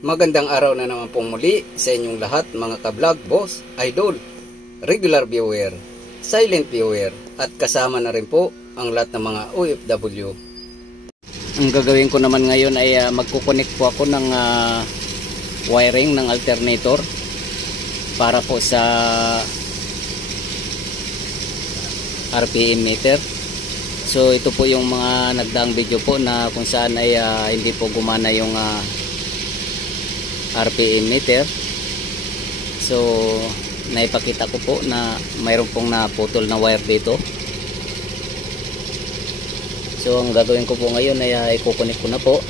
Magandang araw na naman pong muli sa inyong lahat mga ka-vlog, boss, idol, regular viewer, silent viewer at kasama na rin po ang lahat ng mga OFW. Ang gagawin ko naman ngayon ay magkukonek po ako ng wiring ng alternator para po sa RPM meter. So ito po yung mga nagdaang video po na kung saan ay hindi po gumana yung RPM meter. So naipakita ko po na mayroon pong naputol na wire dito. So ang gagawin ko po ngayon ay ikukunik ko na po.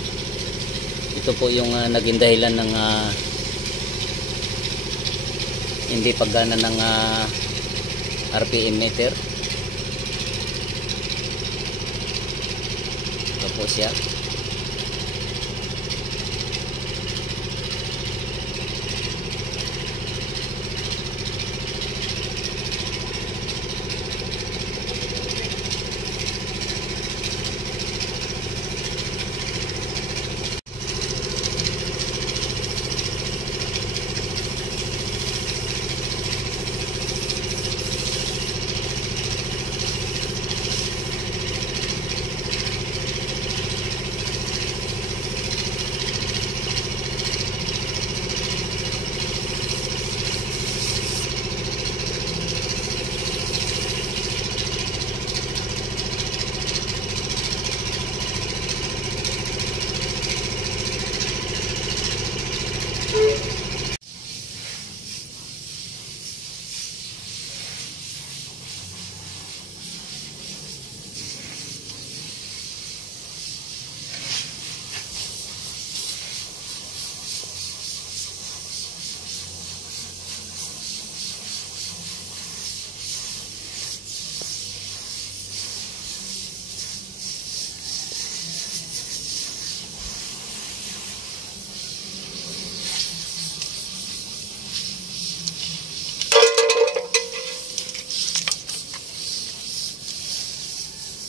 Ito po yung naging dahilan ng hindi paggana ng RPM meter. Ito po siya.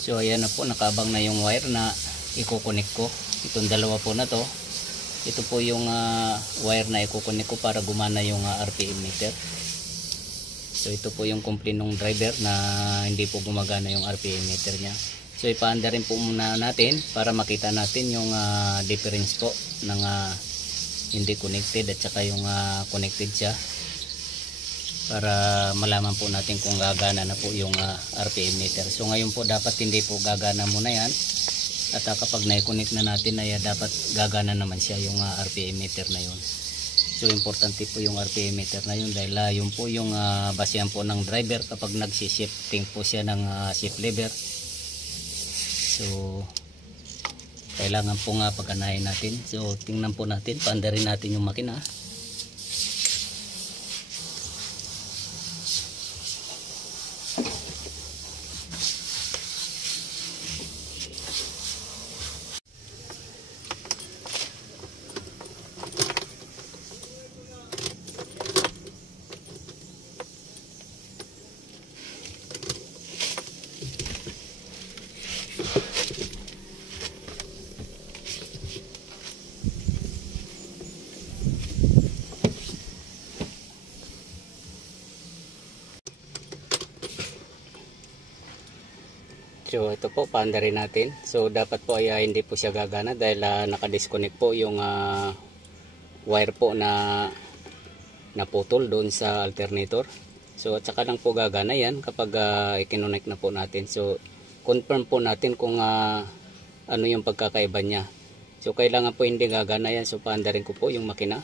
So ayan na po, nakaabang na yung wire na ikukunik ko. Itong dalawa po na to, ito po yung wire na ikukunik ko para gumana yung RPM meter. So ito po yung complaint ng driver na hindi po gumagana yung RPM meter nya. So ipaanda rin po muna natin para makita natin yung difference po ng hindi connected at saka yung connected siya, para malaman po natin kung gagana na po yung RPM meter. So ngayon po dapat hindi po gagana muna yan, at kapag na-connect na natin ay dapat gagana naman siya yung RPM meter na yun. So importante po yung RPM meter na yun dahil yun po yung basehan po ng driver kapag nagsi-shifting po siya ng shift lever. So kailangan po paganahin natin. So tingnan po natin, paandarin natin yung makina. So ito po, paandarin natin. So dapat po ay hindi po siya gagana dahil nakadisconnect po yung wire po na naputol doon sa alternator. So at saka lang po gagana yan kapag ikinonect na po natin. So confirm po natin kung ano yung pagkakaiba niya. So kailangan po hindi gagana yan. So paandarin ko po yung makina.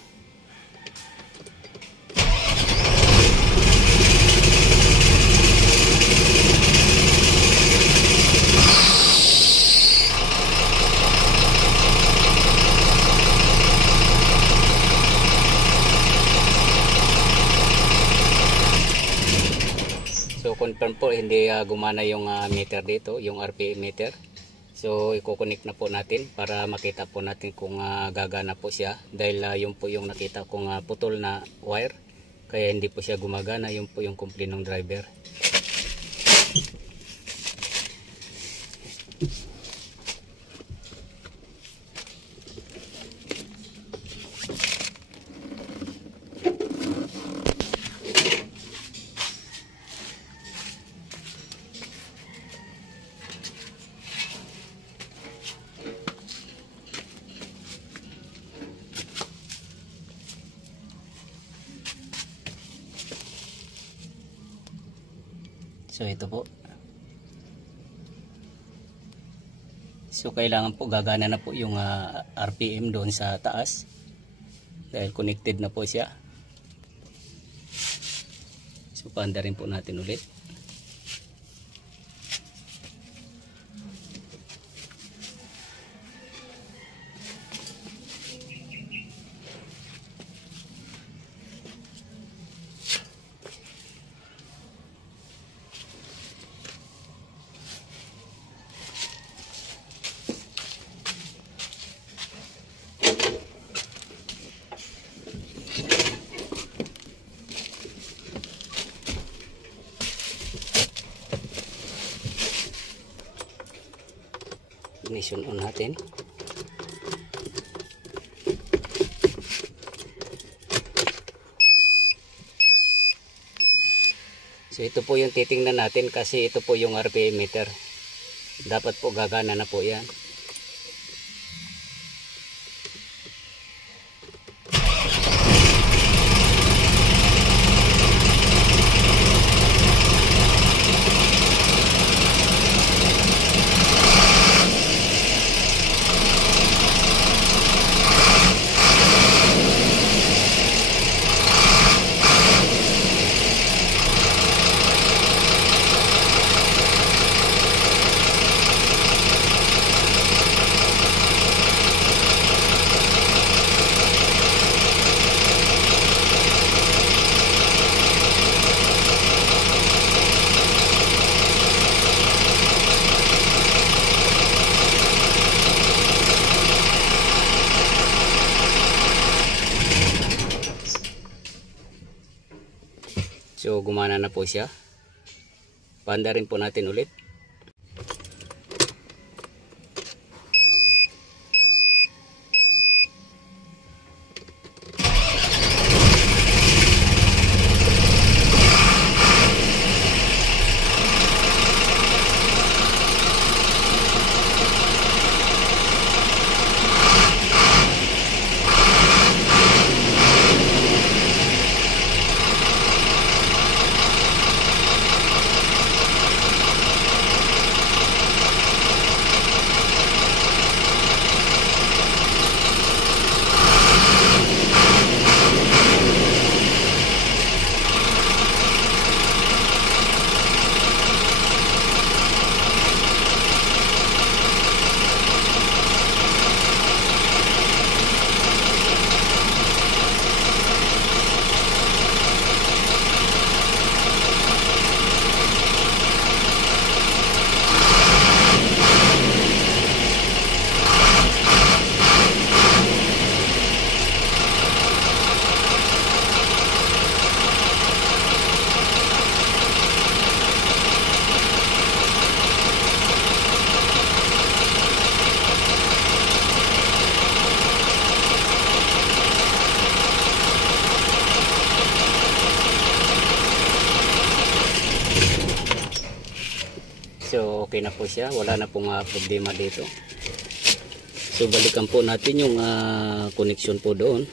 So confirm po hindi gumana yung meter dito, yung RPM meter. So i-connect na po natin para makita po natin kung gagana po siya, dahil yun po yung nakita kong putol na wire, kaya hindi po siya gumagana. Yun po yung complaint ng driver. So ito po. So kailangan po gagana na po yung RPM doon sa taas dahil connected na po siya. So paanda rin po natin ulit. Ignition on natin. So ito po yung titingnan natin kasi ito po yung RPM meter. Dapat po gagana na po yan. So gumana na po siya. Paanda rin po natin ulit. So okay na po siya, wala na pong problema dito. So balikan po natin yung connection po doon.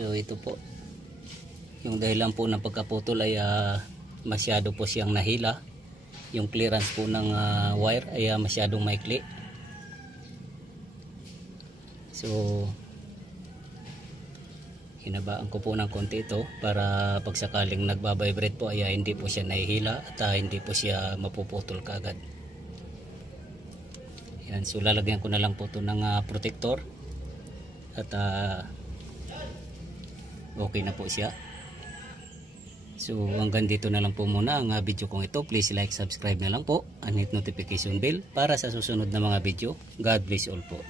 So ito po yung dahilan po ng pagkaputol ay masyado po siyang nahila. Yung clearance po ng wire ay masyadong maikli. So hinabaan ko po ng konti ito para pag sakaling nagbabibrate po ay hindi po siya nahihila at hindi po siya mapuputol kaagad. Yan, so lalagyan ko na lang po ito ng protector at okay na po siya. So hanggang dito na lang po muna ang video kong ito. Please like, subscribe na lang po and hit notification bell para sa susunod na mga video. God bless all po.